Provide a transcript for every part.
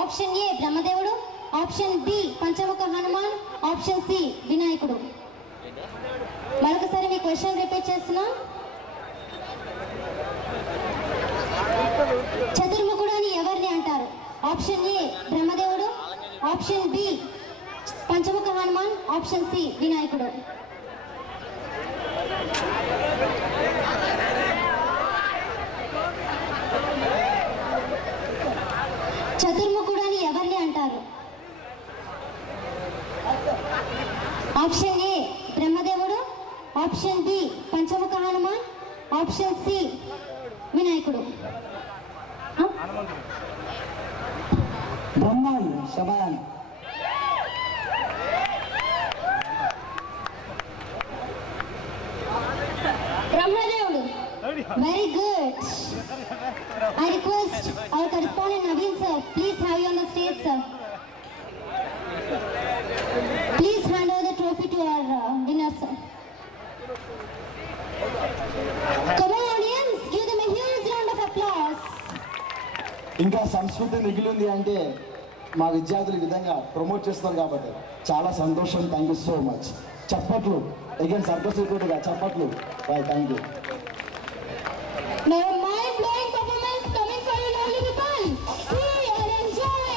Option A బ్రహ్మదేవుడు, option B పంచముఖ Hanuman, option C వినాయకుడు. మరొకసారి మీ క్వశ్చన్ రిపీట్ చేస్తున్నా. చతుర్ముఖుడు అని ఎవరిని అంటారు? ఆప్షన్ ఏ బ్రహ్మదేవుడు, ఆప్షన్ బి పంచముఖ హనుమాన్, ఆప్షన్ సి వినాయకుడు. చతుర్ముఖుడు అని ఎవరిని అంటారు? ఆప్షన్ ఏ బ్రహ్మదేవుడు, ఆప్షన్ బి పంచముఖ హనుమాన్, ఆప్షన్ సి వినాయకుడు. బ్రహ్మాన్ శబాన్. బ్రహ్మదేవుడు. Very good. I request our correspondent Naveen sir, please have you on the stage, sir. Please hand over the trophy to our winner, sir. Come on, audience, give them a huge round of applause. ఇంకా సంస్కృతి మిగిలింది అంటే మా విద్యార్థులు ఈ విధంగా promote చేస్తున్నారు కాబట్టి చాలా సంతోషం. Thank you so much. చప్పట్లు అగైన్ సర్కస్ రిపోర్ట్గా చప్పట్లు. Thank you. Now a mind-blowing performance coming from you lovely people. See and enjoy.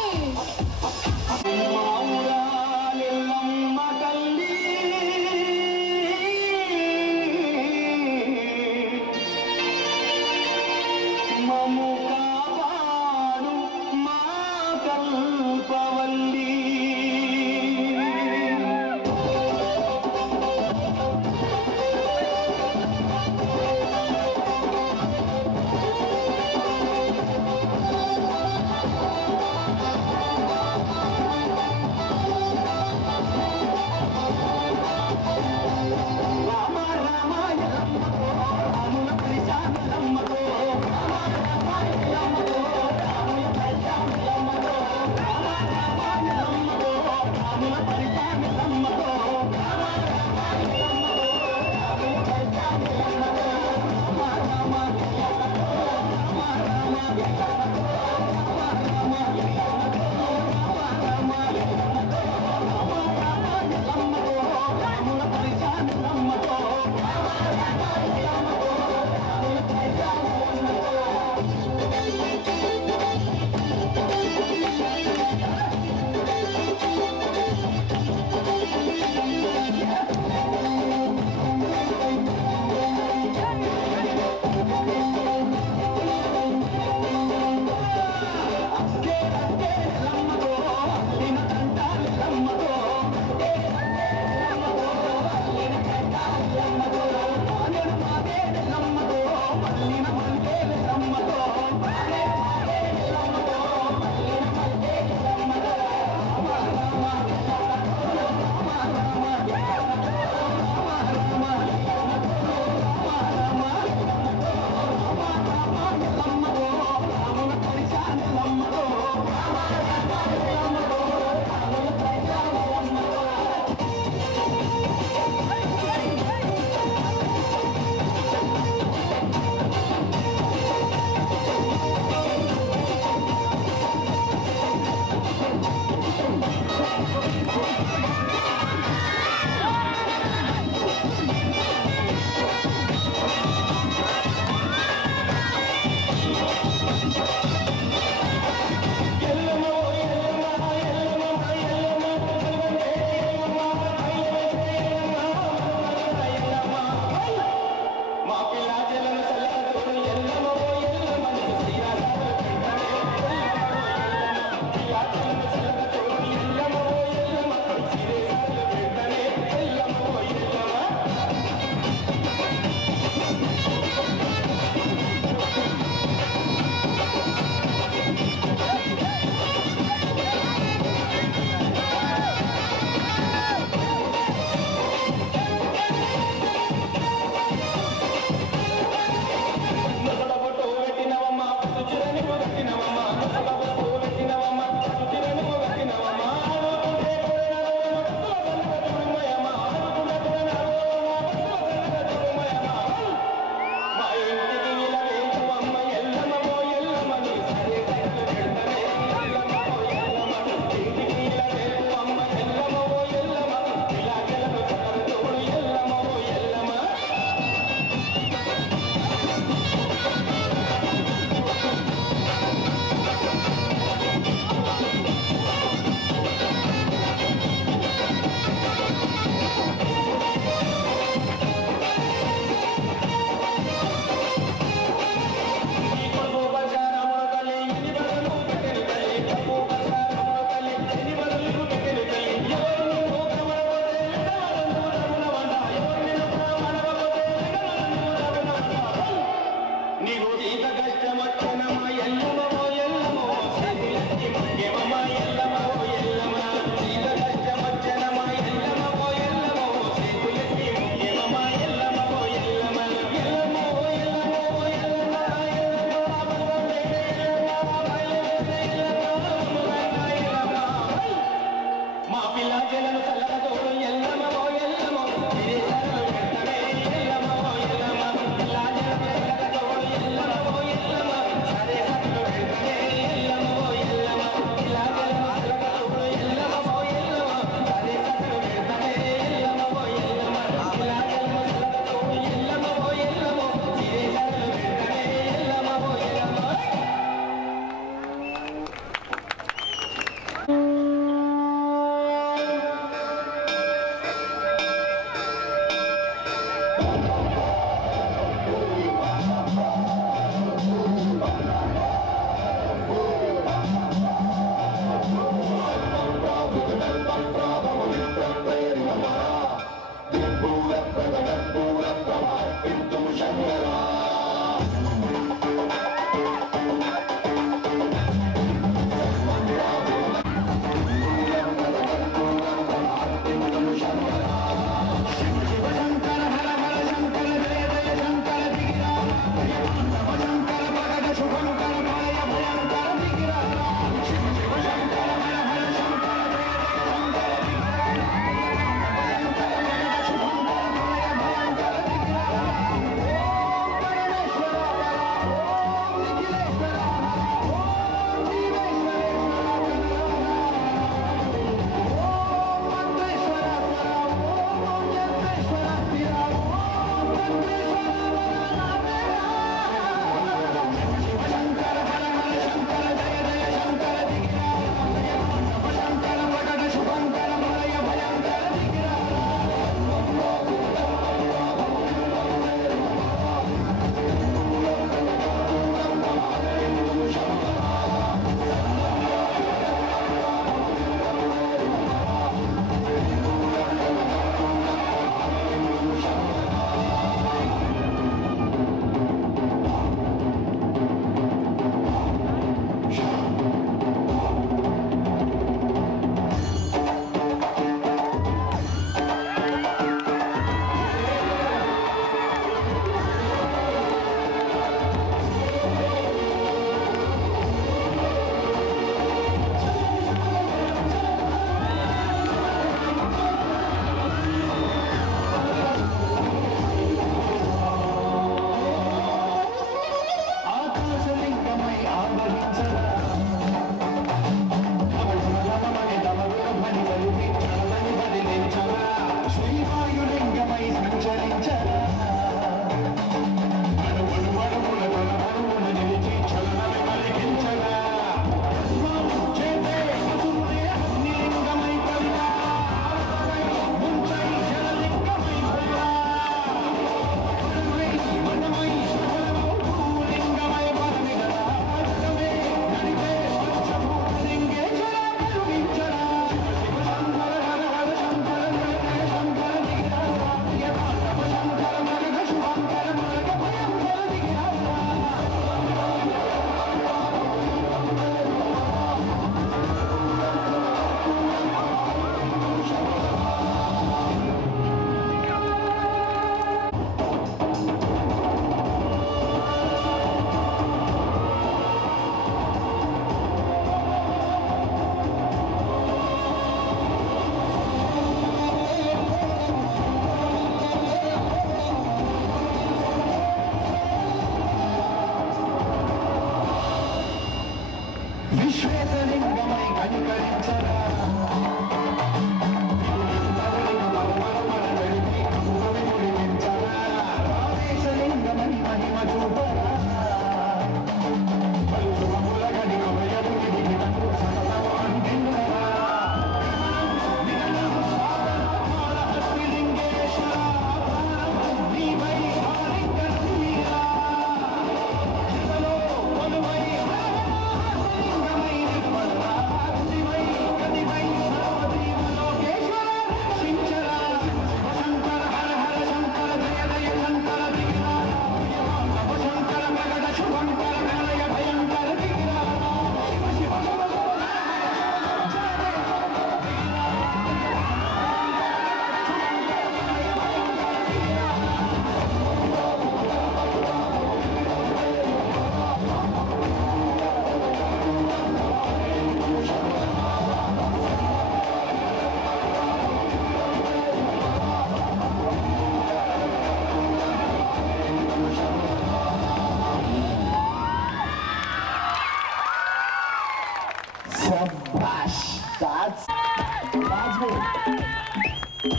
శభాష్.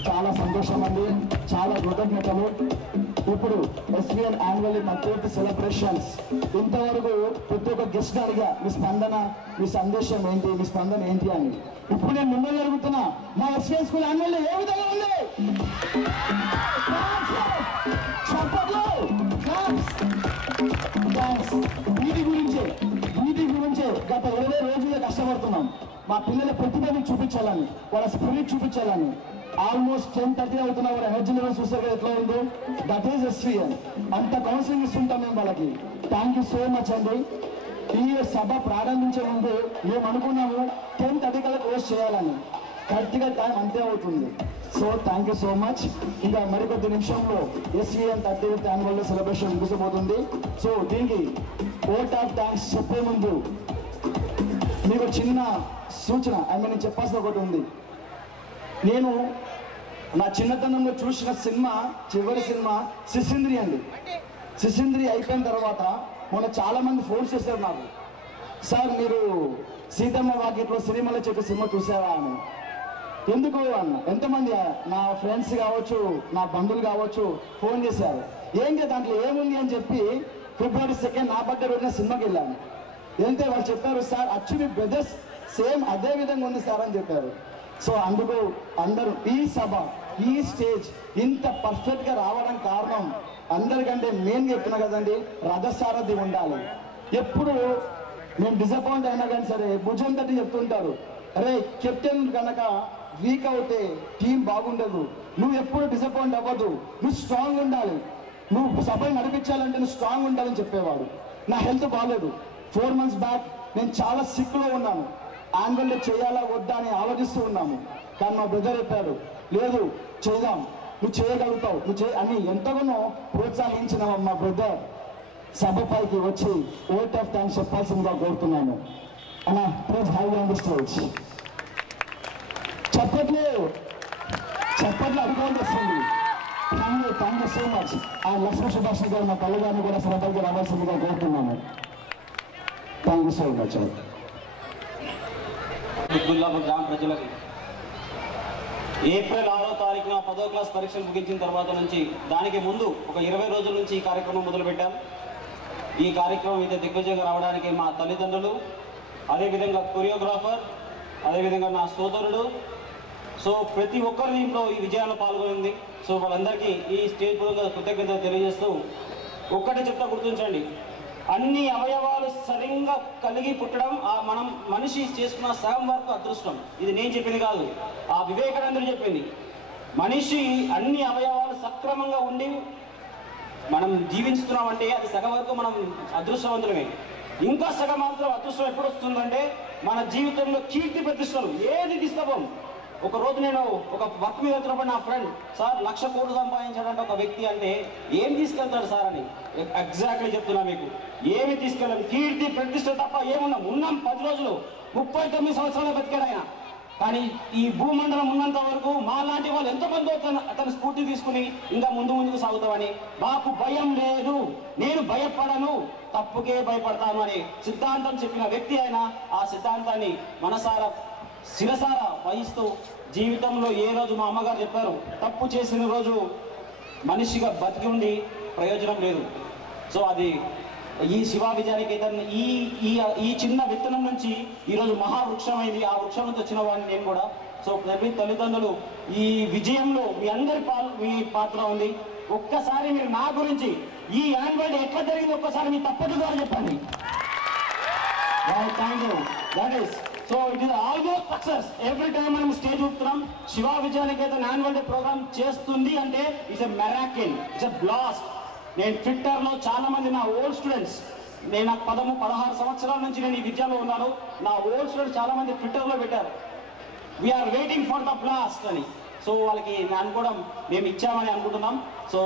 చాలా సంతోషం అండి, చాలా కృతజ్ఞతలు. ఇప్పుడు SVN యాన్యువల్ పూర్తి సెలబ్రేషన్స్ ఇంతవరకు ప్రతి ఒక్క గెస్ట్ అడిగా మీ స్పందన, మీ సందేశం ఏంటి, మీ స్పందన ఏంటి అని. ఇప్పుడు నేను మిమ్మల్ని అడుగుతున్నా, మా SVN స్కూల్ యాన్యువల్ ఏ విధంగా ఉంది? వీటి గురించే గత 20 రోజులుగా కష్టపడుతున్నాం. మా పిల్లల ప్రతిభని చూపించాలని, వాళ్ళ స్పిరిట్ చూపించాలని. ఆల్మోస్ట్ 10:30 అవుతున్నా వాళ్ళ ఎనర్జీ లెవెల్స్ చూస్తారు కదా ఎట్లా ఉందో. That is SVN. అంత కౌన్సిలింగ్ ఇస్తుంటాం మేము వాళ్ళకి. థ్యాంక్ యూ సో మచ్ అండి. ఈ సభ ప్రారంభించే ముందు మేము అనుకున్నాము 10:30 కల్లా క్లోజ్ చేయాలని. కరెక్ట్గా టైం అంతే అవుతుంది. So thank you so much. ఇంకా మరికొద్ది నిమిషంలో SVN 30th యాన్యువల్ సెలబ్రేషన్ ముగిసిపోతుంది. సో దీనికి ఓట్ ఆఫ్ థ్యాంక్స్ చెప్పే ముందు మీకు చిన్న సూచన, నేను చెప్పాల్సిన ఒకటి ఉంది. నేను నా చిన్నతనంలో చూసిన సినిమా, చివరి సినిమా శిశింద్రి అండి. శిశింద్రి అయిపోయిన తర్వాత మొన్న చాలా మంది ఫోన్ చేశారు నాకు, సార్ మీరు సీతమ్మ వాకిట్లో సిరిమల్ల చెట్టు సినిమా చూసారా అని. ఎందుకు అన్న, ఎంతమంది నా ఫ్రెండ్స్ కావచ్చు, నా బంధువులు కావచ్చు ఫోన్ చేశారు. ఏంటి దాంట్లో ఏముంది అని చెప్పి February 2nd నా బర్త్డే రోజున సినిమాకి వెళ్ళాను. వెళ్తే వాళ్ళు చెప్పారు, సార్ యాక్చువల్లీ బ్రదర్స్ సేమ్ అదే విధంగా ఉంది సార్ అని చెప్పారు. సో అందుకు అందరూ ఈ సభ, ఈ స్టేజ్ ఇంత పర్ఫెక్ట్గా రావడం కారణం అందరికంటే మెయిన్ చెప్తున్నా కదండి, రథసారథి ఉండాలి. ఎప్పుడు మేము డిసప్పాయింట్ అయినా కానీ సరే భుజం తట్టి చెప్తుంటారు, అరే కెప్టెన్ కనుక వీక్ అవుతే టీం బాగుండదు, నువ్వు ఎప్పుడు డిసప్పాయింట్ అవ్వదు, నువ్వు స్ట్రాంగ్ ఉండాలి, నువ్వు సభని నడిపించాలంటే నువ్వు స్ట్రాంగ్ ఉండాలని చెప్పేవాడు. నా హెల్త్ బాగాలేదు. 4 months బ్యాక్ నేను చాలా సిక్లో ఉన్నాను. యాన్యువల్ డే చేయాలా వద్దా అని ఆలోచిస్తూ ఉన్నాము. కానీ మా బ్రదర్ చెప్పాడు, లేదు చేద్దాం, నువ్వు చేయగలుగుతావు, నువ్వు అని ఎంతగానో ప్రోత్సహించిన మా బ్రదర్ సభపైకి వచ్చి ఓట్ ఆఫ్ థ్యాంక్స్ చెప్పాల్సిందిగా కోరుతున్నాను. అన్న please have on the stage. చప్పట్లు అడుగుతుంది వస్తుంది. Thank you so much. ఆ లక్ష్మీ సుభాష్ గారు మా తల్లిగారిని కూడా సభపైకి రావాల్సిందిగా కోరుతున్నాను. Thank you so much. Gullapur గ్రామ ప్రజలకి ఏప్రిల్ 6వ తారీఖున 10వ క్లాస్ పరీక్షలు ముగించిన తర్వాత నుంచి, దానికి ముందు ఒక 20 రోజుల నుంచి ఈ కార్యక్రమం మొదలుపెట్టాం. ఈ కార్యక్రమం ఇంత దిగ్విజయంగా రావడానికి మా తల్లిదండ్రులు, అదేవిధంగా కొరియోగ్రాఫర్, అదేవిధంగా నా సోదరుడు, సో ప్రతి ఒక్కరు దీంట్లో ఈ విజయాల్లో పాల్గొనింది. సో వాళ్ళందరికీ ఈ స్టేజ్ పూర్వక కృతజ్ఞతలు తెలియజేస్తూ ఒక్కటే చెప్తా గుర్తుంచండి, అన్ని అవయవాలు సరిగ్గా కలిగి పుట్టడం మనం మనిషి చేసుకున్న సగం వరకు అదృష్టం. ఇది నేను చెప్పింది కాదు, ఆ వివేకానందుడు చెప్పింది. మనిషి అన్ని అవయవాలు సక్రమంగా ఉండి మనం జీవిస్తున్నామంటే అది సగం వరకు మనం అదృష్టవంతులమే. ఇంకా సగం మాత్రం అదృష్టం ఎప్పుడు వస్తుందంటే మన జీవితంలో కీర్తి ప్రతిష్టలు ఏది డిస్టర్బం. ఒక రోజు నేను ఒక వర్క్ మీద వెళ్తున్నప్పుడు నా ఫ్రెండ్, సార్ 1,00,000 కోట్లు సంపాదించాడంటే ఒక వ్యక్తి అంటే ఏం తీసుకెళ్తాడు సార్ అని. ఎగ్జాక్ట్లీ చెప్తున్నా మీకు, ఏమి తీసుకెళ్ళాం, కీర్తి ప్రతిష్ట తప్ప ఏమున్నాం. ఉన్నాం 10 రోజులు, 39 సంవత్సరాలు బతికాడు ఆయన. కానీ ఈ భూమండలం ఉన్నంత వరకు మా లాంటి వాళ్ళు ఎంతమందో అతను స్ఫూర్తి తీసుకుని ఇంకా ముందుకు సాగుతామని. మాకు భయం లేదు, నేను భయపడను, తప్పుకే భయపడతాను అనే సిద్ధాంతం చెప్పిన వ్యక్తి ఆయన. ఆ సిద్ధాంతాన్ని మనసారా శిరసారా వహిస్తూ జీవితంలో ఏ రోజు మా అమ్మగారు చెప్పారు, తప్పు చేసిన రోజు మనిషిగా బతికి ఉండి ప్రయోజనం లేదు. సో అది ఈ శివా విజయనికేతన్ ఈ చిన్న విత్తనం నుంచి ఈరోజు మహావృక్షమైంది. ఆ వృక్షం నుంచి వచ్చిన వాడిని నేను కూడా. సో ప్రతి తల్లిదండ్రులు ఈ విజయంలో మీ పాత్ర ఉంది. ఒక్కసారి మీరు నా గురించి ఈ యాన్యువల్ డే ఎట్లా జరిగింది ఒక్కసారి మీ తప్పదు ద్వారా చెప్పండి. Thank you. That is so it is almost success. Every time మనం స్టేజ్ చూపుతున్నాం. Shiva Vijayaniketan annual day program చేస్తుంది అంటే it's a miracle, it's a blast. నేను ట్విట్టర్లో చాలా మంది నా ఓల్డ్ స్టూడెంట్స్, నేను నాకు 16 సంవత్సరాల నుంచి నేను ఈ విద్యలో ఉన్నాను, నా ఓల్డ్ స్టూడెంట్స్ చాలా మంది ట్విట్టర్లో పెట్టారు, we are waiting for the blast అని. సో వాళ్ళకి అనుకోవడం మేము ఇచ్చామని అనుకుంటున్నాం. సో